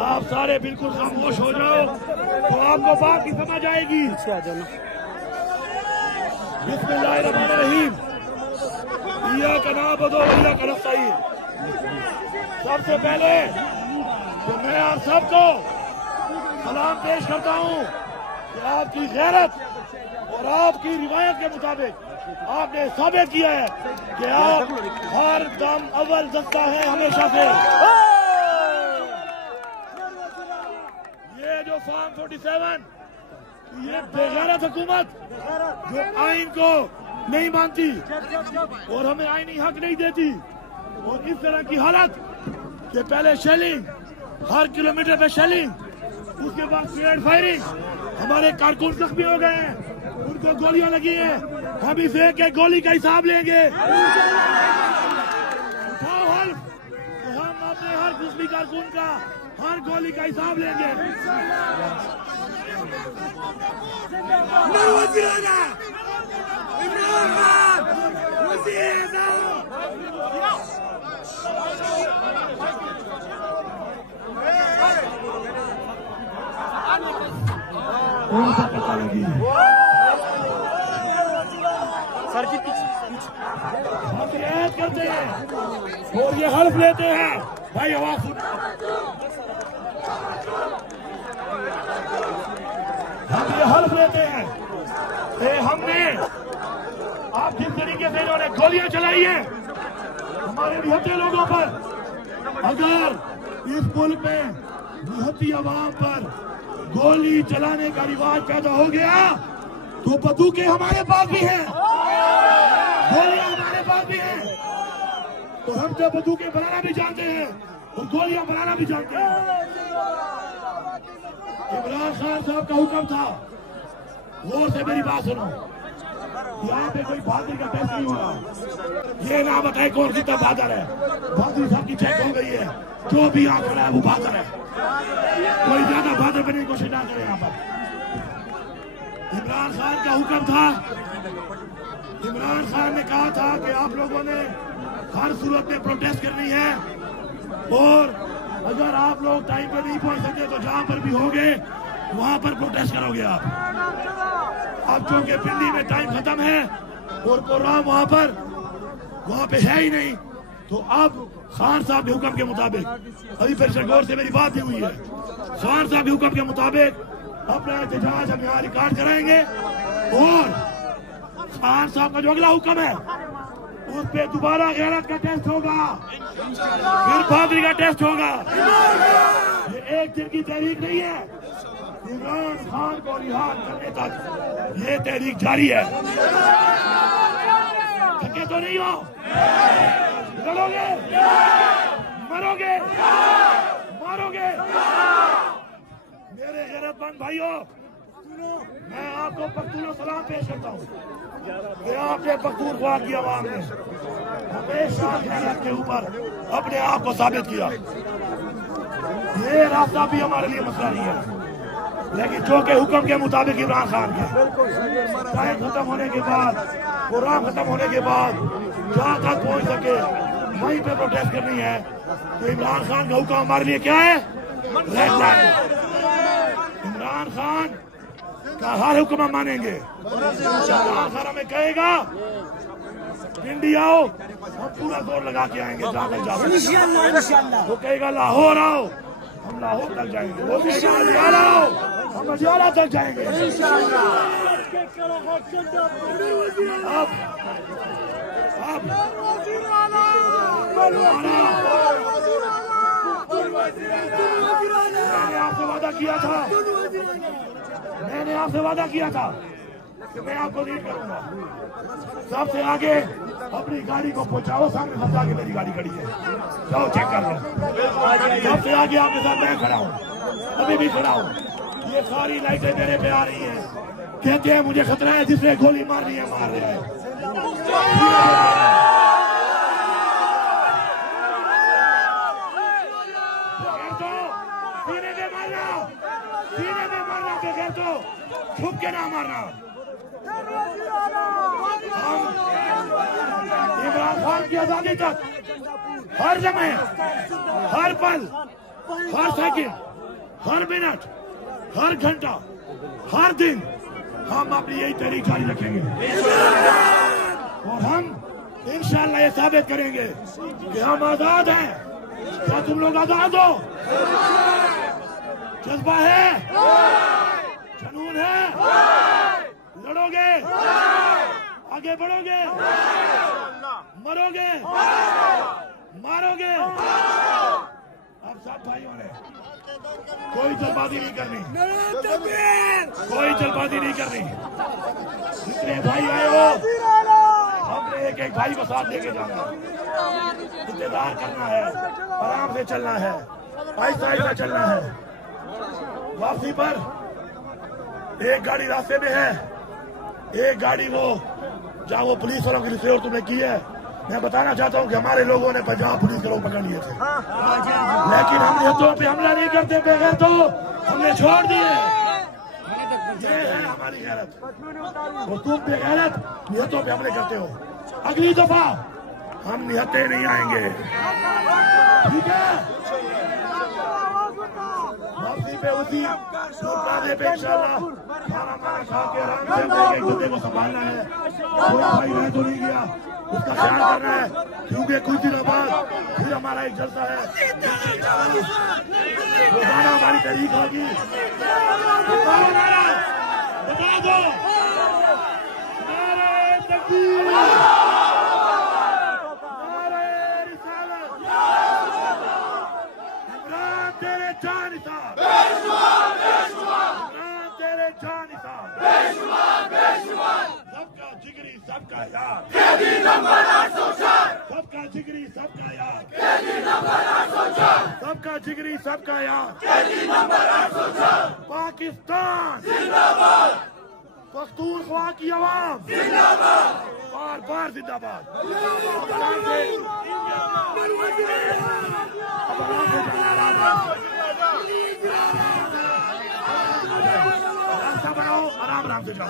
आप सारे बिल्कुल खामोश हो जाओ तो आपको बात की समझ आएगी। बिस्मिल्लाहिर्रहमानिर्रहीम। इय्याका नअबुदु व इय्याका नस्तईन। सबसे पहले तो मैं आप सबको सलाम पेश करता हूँ कि आपकी गैरत और आपकी रिवायत के मुताबिक आपने साबित किया है कि आप हर दम अव्वल दस्ता है हमेशा से। ये जो फॉर्म 47 ये बेगैरत हुकूमत जो आइन को नहीं मानती और हमें आईनी हक नहीं देती और इस तरह की हालत कि पहले शेलिंग हर किलोमीटर पे शेलिंग, उसके बाद ग्रेनेड फायरिंग, हमारे कारकुन जख्मी हो गए हैं, उनको गोलियां लगी हैं। हम इस एक एक गोली का हिसाब लेंगे। उठाओ हल्फ, तो हम अपने हर जख्मी कारकुन का हर गोली का हिसाब लेंगे। सर जी हम रियायत करते हैं और ये हल्फ लेते हैं। भाई आवाज सुन, हम ये हल्फ लेते हैं कि हमने आप जिस तरीके से इन्होंने गोलियां चलाई हैं हमारे निहत्ते लोगों पर, अगर इस मुल्क में निहत्ती अवाम पर गोली चलाने का रिवाज पैदा हो गया तो बंदूकें हमारे पास भी हैं, गोलियां हमारे पास भी हैं। तो हम तो बंदूकें बनाना भी जानते हैं और गोलियां बनाना भी जानते हैं। इमरान खान साहब का हुक्म था, गौर से मेरी बात सुनो, यहाँ पे कोई बहादुरी का टेस्ट नहीं हो रहा। ये ना बताए कौन कितना बहादुर है। बहादुरी साहब की चेक हो गई है, जो भी यहाँ खड़ा है वो बहादुर है। कोई ज्यादा बहादुर बनने की कोशिश ना करे। यहाँ पर इमरान खान का हुक्म था, इमरान खान ने कहा था कि आप लोगों ने हर सूरत में प्रोटेस्ट करनी है और अगर आप लोग टाइम पर नहीं पहुंच सके तो जहां पर भी होंगे वहां पर प्रोटेस्ट करोगे आप। अब चूंकि पिंडी में टाइम खत्म है और प्रोग्राम वहां पे है ही नहीं, तो अब खान साहब के हुक्म के मुताबिक, अभी फिर गौर से मेरी बात भी हुई है, खान साहब के हुक्म के मुताबिक अपना एहतजाज हम यहाँ रिकॉर्ड कराएंगे और खान साहब का जो अगला हुक्म है उस पे दोबारा गैरत का टेस्ट होगा, फिर बहादुरी का टेस्ट होगा। ये एक दिन की तहरीक नहीं है, इमरान खान को रिहा करने तक ये तहरीक जारी है। थके तो नहीं हो, लड़ोगे, मरोगे, मारोगे। मेरे गैरतमंद भाइयों, मैं आपको पख्तून सलाम पेश करता हूँ कि आपने पख्तूनख्वा की आवाम ने हमेशा गैरत के ऊपर अपने आप को साबित किया। ये रास्ता भी हमारे लिए मसला नहीं है, लेकिन जो के हुक्म के मुताबिक इमरान खान के टाइम खत्म होने के बाद, प्रोग्राम खत्म होने के बाद जहाँ तक पहुँच सके वहीं पे प्रोटेस्ट करनी है। तो इमरान खान का हुक्म हमारे लिए क्या है? Red line. इमरान खान का हर हुक्म हम मानेंगे। इमरान खान हमें कहेगा पिंडी आओ, हम पूरा जोर लगा के आएंगे जहाँ तक जाओ। वो कहेगा लाहौर आओ, हम लाहौर तक जाएंगे। वो कहेगा अजियाला आओ, हम अजियाला तक जाएंगे। अब मैंने आपसे वादा किया था, मैंने आपसे वादा किया था कि मैं आपको लीड करूंगा। सबसे आगे अपनी गाड़ी को पहुंचाओ, सामने सबसे आगे मेरी गाड़ी खड़ी है, जाओ चेक कर लो। सबसे आगे आपके साथ मैं खड़ा हूँ, अभी भी खड़ा हूँ। ये सारी लाइटें मेरे पे आ रही हैं, कहते हैं मुझे खतरा है, जिसने गोली मारनी है मार रहे हैं। सीने में मारना बगैर तो छुप के ना मारना। हम इमरान खान की आजादी तक हर समय, हर पल, हर सेकंड हर मिनट, हर घंटा, हर दिन हम अपनी यही तहरीक जारी रखेंगे और हम इंशाअल्लाह ये साबित करेंगे कि हम आजाद हैं। क्या तुम लोग आजाद हो? जज्बा है, जुनून है, लड़ोगे, आगे बढ़ोगे, मरोगे, मारोगे। अब सब भाइयों ने कोई जल्दबाजी नहीं करनी, कोई जल्दबाजी नहीं करनी। जितने भाई आए हो हमने एक एक भाई को साथ लेके जाना है, इंतजार करना है, आराम से चलना है, आहिस्ता आहिस्ता चलना है। वापसी पर एक गाड़ी रास्ते में है, एक गाड़ी वो जहाँ वो पुलिस वालों की रिश्ते और तुमने की है। मैं बताना चाहता हूँ कि हमारे लोगों ने पंजाब पुलिस के लोग पकड़ लिए थे, लेकिन हम नियतों पे हमला नहीं करते बगैर, तो हमने छोड़ दिए। ये है हमारी गैरत और तुम बेगैरत नियतों पे हमले करते हो। अगली दफा हम नियतें नहीं आएंगे, ठीक है? वापसी पे उसी मुकाबले पे इंशाअल्लाह खाना खाना खा के आराम से एक दूसरे को संभालना है। कोई भाई रह तो नहीं गया, उसका ख्याल करना है, क्योंकि कुछ दिनों बाद फिर हमारा एक जलसा है। रोजाना हमारी तहरीक होगी। बता दो नारे तकबीर, नारे रिसालत, इमरान तेरे जानिसाब, इमरान तेरे जानिसाब, सबका जिगरी सबका यार, सबका जिगरी सबका यार, सबका जिगरी सबका यार। पाकिस्तान जिंदाबाद, पख्तूनख्वा की आवाम बार बार जिंदाबाद। रास्ता बनाओ, आराम आराम से जाओ।